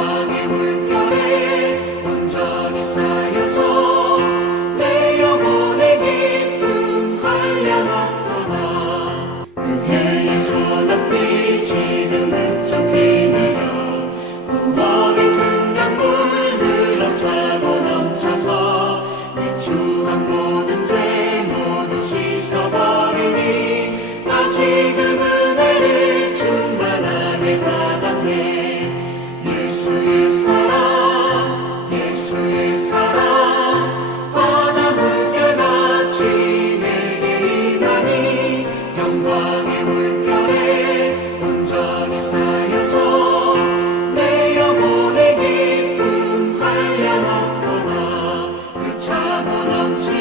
사랑의 물결에 mountain.